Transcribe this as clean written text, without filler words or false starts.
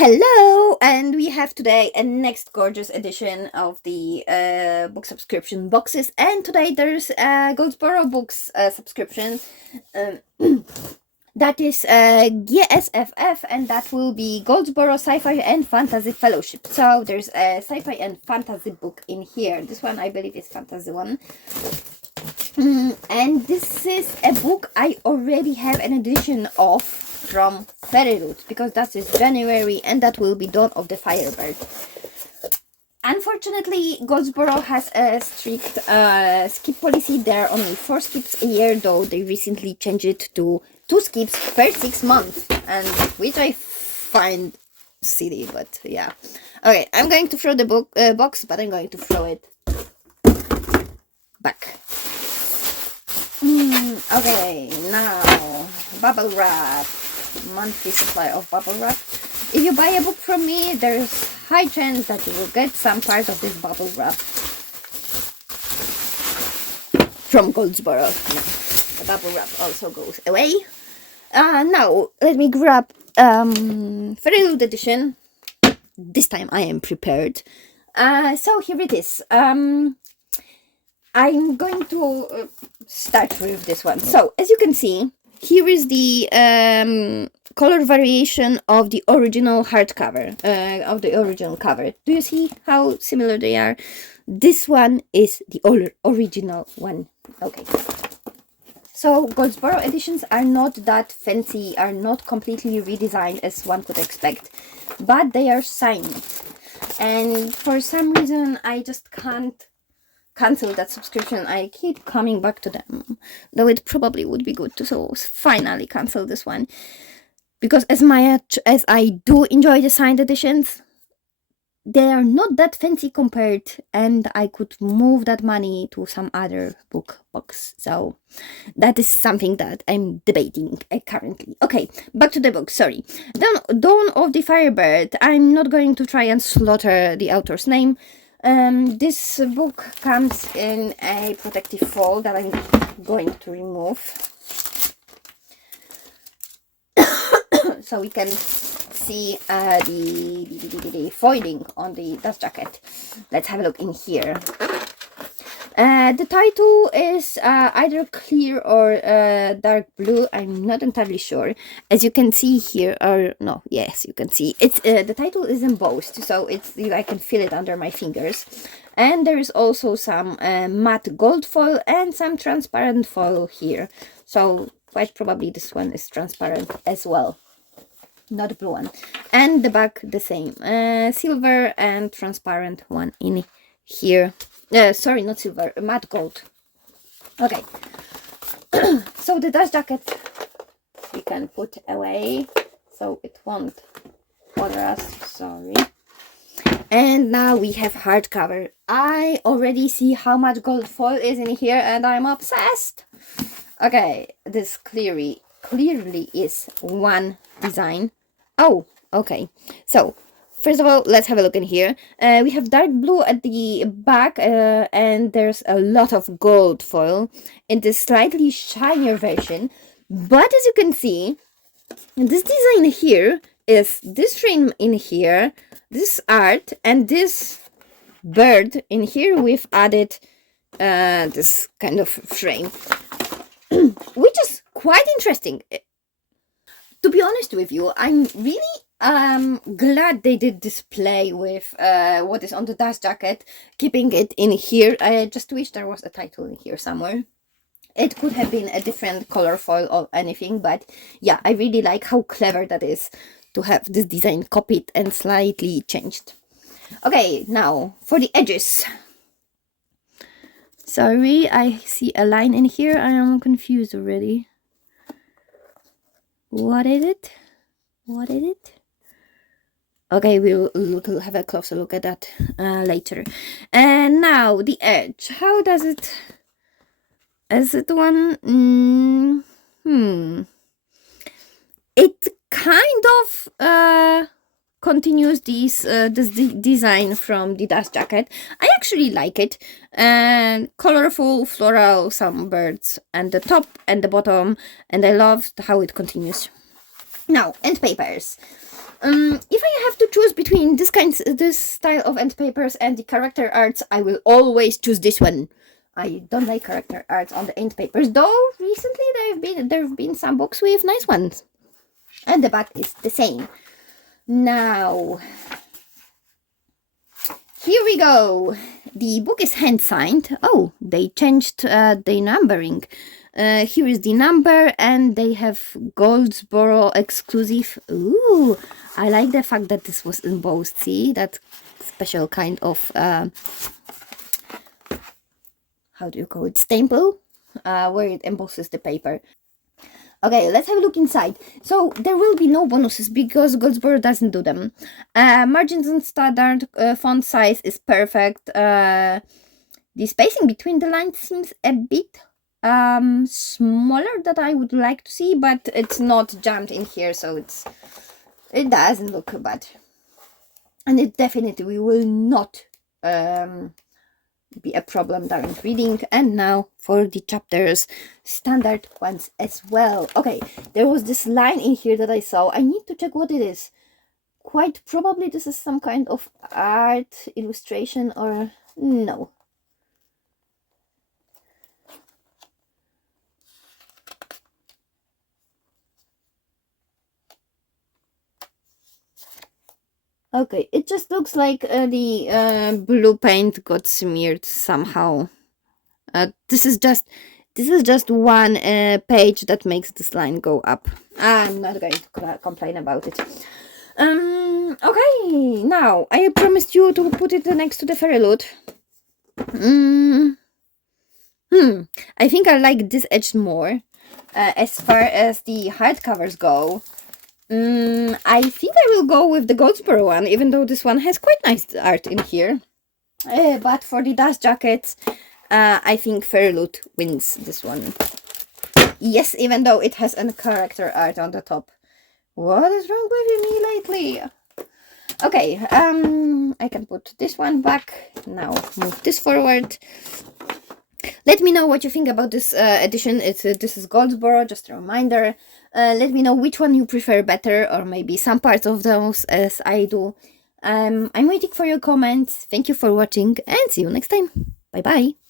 Hello, and we have today a next gorgeous edition of the book subscription boxes. And today there's a Goldsboro books subscription. That is GSFF, and that will be Goldsboro Sci-Fi and Fantasy Fellowship. So there's a sci-fi and fantasy book in here. This one I believe is fantasy one. And this is a book I already have an edition of from Fairy Roots, because that is January and that will be Dawn of the Firebird. Unfortunately, Goldsboro has a strict skip policy. There are only 4 skips a year, though they recently changed it to 2 skips per 6 months, and which I find silly, but yeah. Okay, I'm going to throw the book box, but I'm going to throw it back. Okay, now bubble wrap. Monthly supply of bubble wrap. If you buy a book from me, there's high chance that you will get some part of this bubble wrap from Goldsboro. The bubble wrap also goes away. Now let me grab Fairy Loot edition. This time I am prepared. So here it is. I'm going to start with this one. So as you can see, here is the color variation of the original hardcover, of the original cover. Do you see how similar they are? This one is the original one. Okay. So Goldsboro editions are not that fancy, are not completely redesigned as one could expect, but they are signed. And for some reason, I just can't cancel that subscription. I keep coming back to them, though it probably would be good to finally cancel this one, because as much as I do enjoy the signed editions, they are not that fancy compared, and I could move that money to some other book box. So that is something that I'm debating currently. Okay, back to the book. Sorry. Dawn of the Firebird. I'm not going to try and slaughter the author's name. This book comes in a protective foil that I'm going to remove so we can see the foiling on the dust jacket. Let's have a look in here. The title is either clear or dark blue. I'm not entirely sure. As you can see here, or no, yes, you can see it's the title is embossed, so I can feel it under my fingers. And there is also some matte gold foil and some transparent foil here. So quite probably this one is transparent as well, not a blue one. And the back the same, silver and transparent one in here. Sorry, not silver, matte gold. Okay. So the dust jacket we can put away so it won't bother us. Sorry. And now we have hardcover. I already see how much gold foil is in here and I'm obsessed. Okay, this clearly is one design. Oh, okay. So first of all, let's have a look in here. We have dark blue at the back, and there's a lot of gold foil in this slightly shinier version. But as you can see, this design here is this frame in here, this art, and this bird in here. We've added this kind of frame, which is quite interesting. To be honest with you, I'm really glad they did display with what is on the dust jacket, keeping it in here. I just wish there was a title in here somewhere. It could have been a different color foil or anything, but yeah, I really like how clever that is to have this design copied and slightly changed. Okay, now for the edges. Sorry, I see a line in here. I am confused already. What is it? What is it? Okay, we'll have a closer look at that later. And now the edge. How does it? Is it one? It kind of continues this design from the dust jacket. I actually like it. Colorful, floral, some birds, and the top and the bottom, and I love how it continues. Now, Endpapers. If I have between this style of Endpapers and the character arts, I will always choose this one. I don't like character arts on the Endpapers, though recently there have been some books with nice ones. And the back is the same. Now, here we go. The book is hand signed. Oh, they changed the numbering. Here is the number, and they have Goldsboro exclusive. Ooh, I like the fact that this was embossed. See, that special kind of how do you call it? Staple, where it embosses the paper. Okay, let's have a look inside. So there will be no bonuses because Goldsboro doesn't do them. Margins and standard, font size is perfect. The spacing between the lines seems a bit smaller that I would like to see, but it's not jammed in here, so it doesn't look bad. And it definitely will not be a problem during reading. And now for the chapters, standard ones as well. Okay, there was this line in here that I saw. I need to check what it is. Quite probably this is some kind of art illustration, or no. Okay, it just looks like the blue paint got smeared somehow. This is just one page that makes this line go up. I'm not going to complain about it. Okay, now I promised you to put it next to the fairy loot. I think I like this edge more. As far as the hardcovers go, I think I will go with the Goldsboro one, even though this one has quite nice art in here. But for the dust jackets, I think Fairy Loot wins this one. Yes, even though it has a character art on the top. What is wrong with me lately? Okay, I can put this one back. Now move this forward. Let me know what you think about this edition. This is Goldsboro, just a reminder. Let me know which one you prefer better, or maybe some parts of those as I do. I'm waiting for your comments. Thank you for watching, and see you next time. Bye bye.